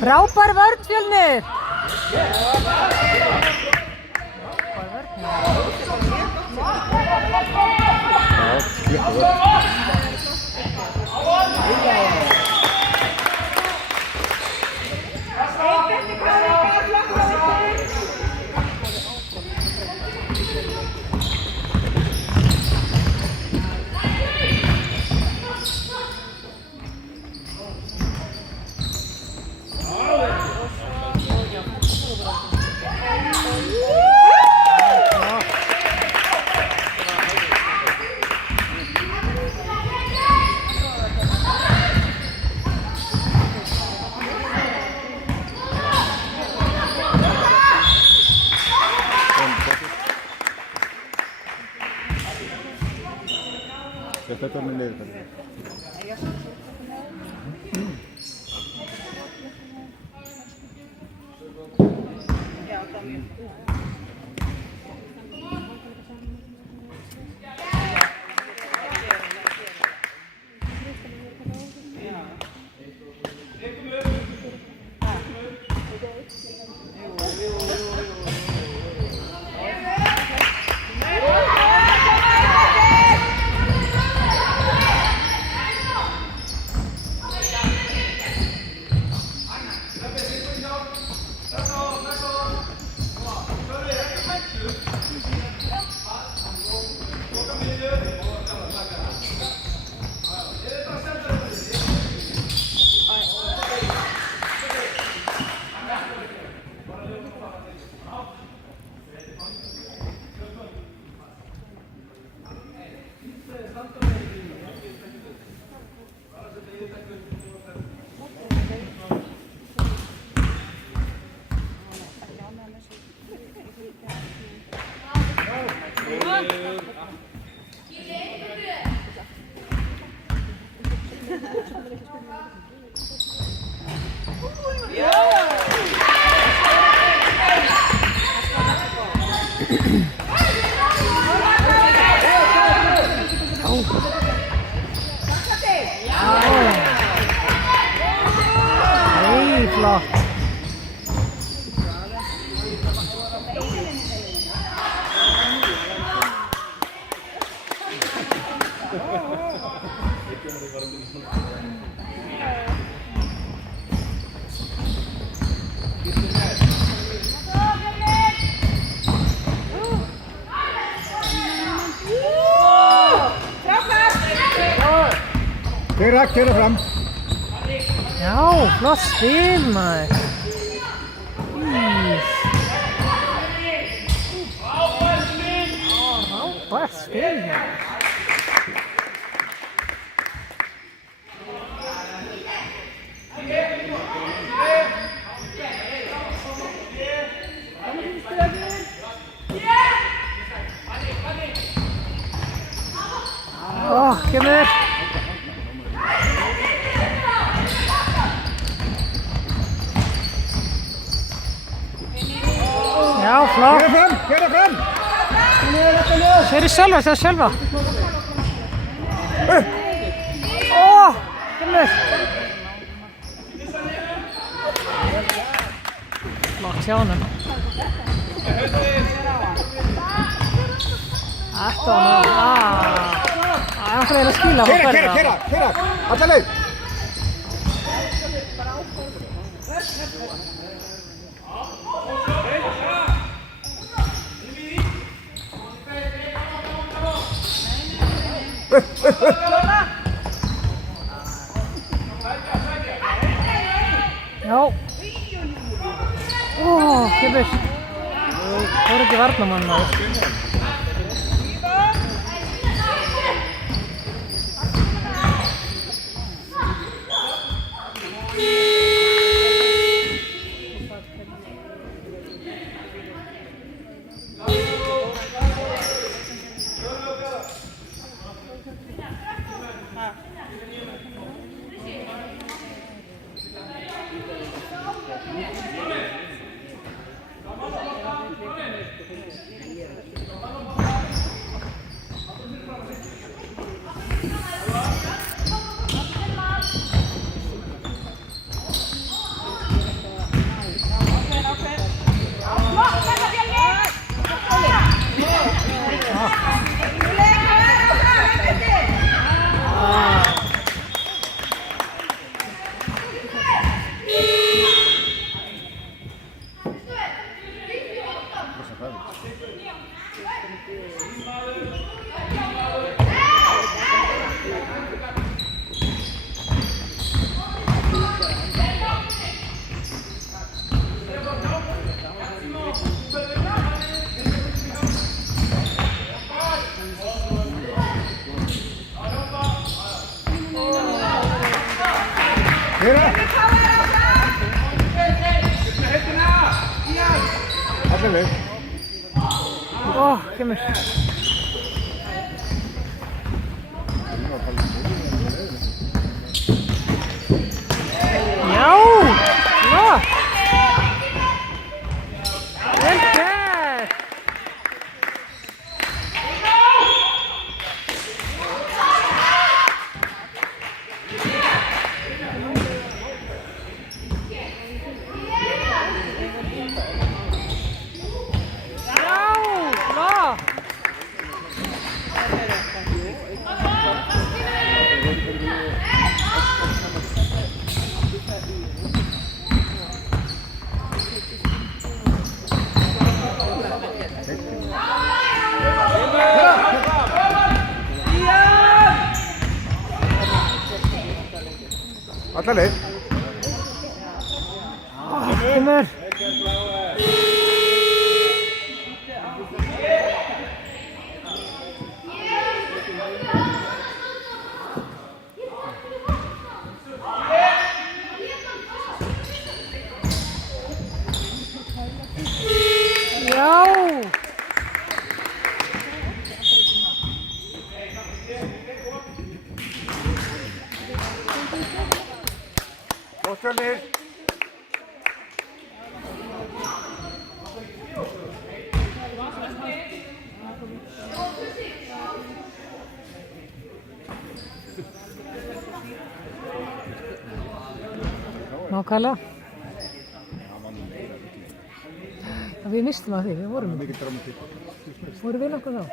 Frábær vörn, Fjölnir! Þetta er með niður. Kera fram. Já, flott spil maður. Frábært spil maður. Kemur. Já, flott. Kera fram. Sér sjálfa, sér sjálfa. Kemur. Flott hjá honum. Þetta var nú, það er eiginlega að skila Kera, kera, kera, kera. Alla leið. Já. Kemur. Það ekki varnamann maður. Kera. Alla leið. Kemur. Já, flott. Vel gert. Alla leið. Kemur. Já. Óttalið. Nákvæmlega. Við mistum að því, við vorum Mikið dramatík. Vorum við nokkuð þá?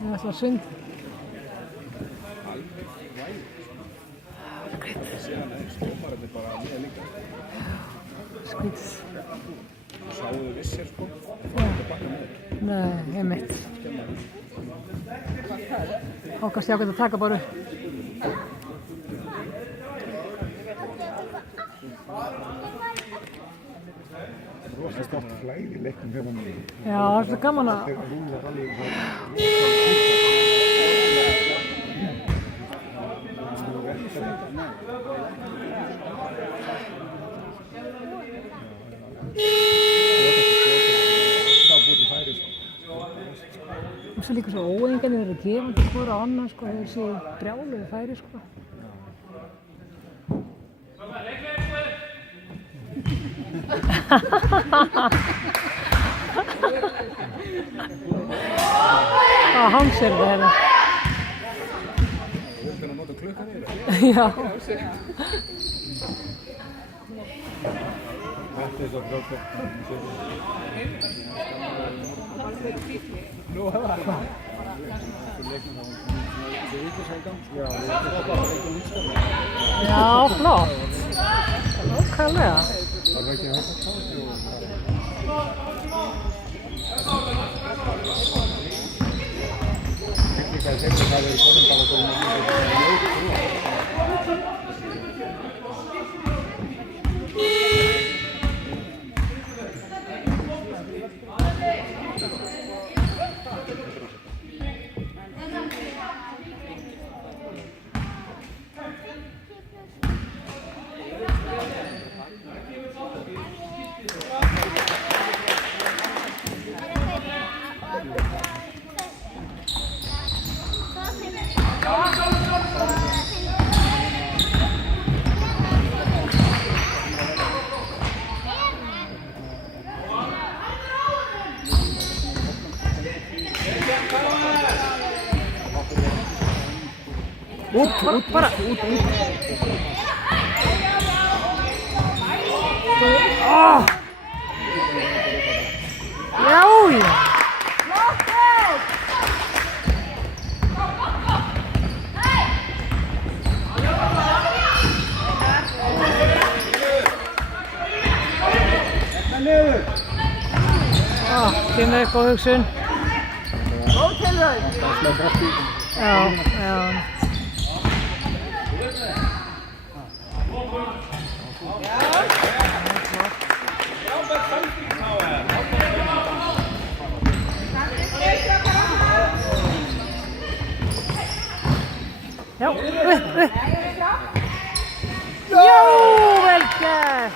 Það var synd. Skýt. Sáðu þið vissir sko? Nei, einmitt. Hákast ég ákveðt að taka bara upp. Rosa stórt flæði í leiknum hjá mér. Já, það er svo gaman að... Þeir rúlar alveg það. Og svo líka svo óenginni þeir eru gefandi hvora á annan, sko, þeir séu brjáluðu færi, sko. Hans er það hérna. Þú ert að nota klukkan í það? Já. Þetta er svo frábært. Nú hefur það. Já, flott. Nákvæmlega. Var það ekki hægt að fá þetta? Það er konum bara komið Út bara. Já, já. Kemur eitthvað hugsun. Já, já. Já, upp. Já, vel gert.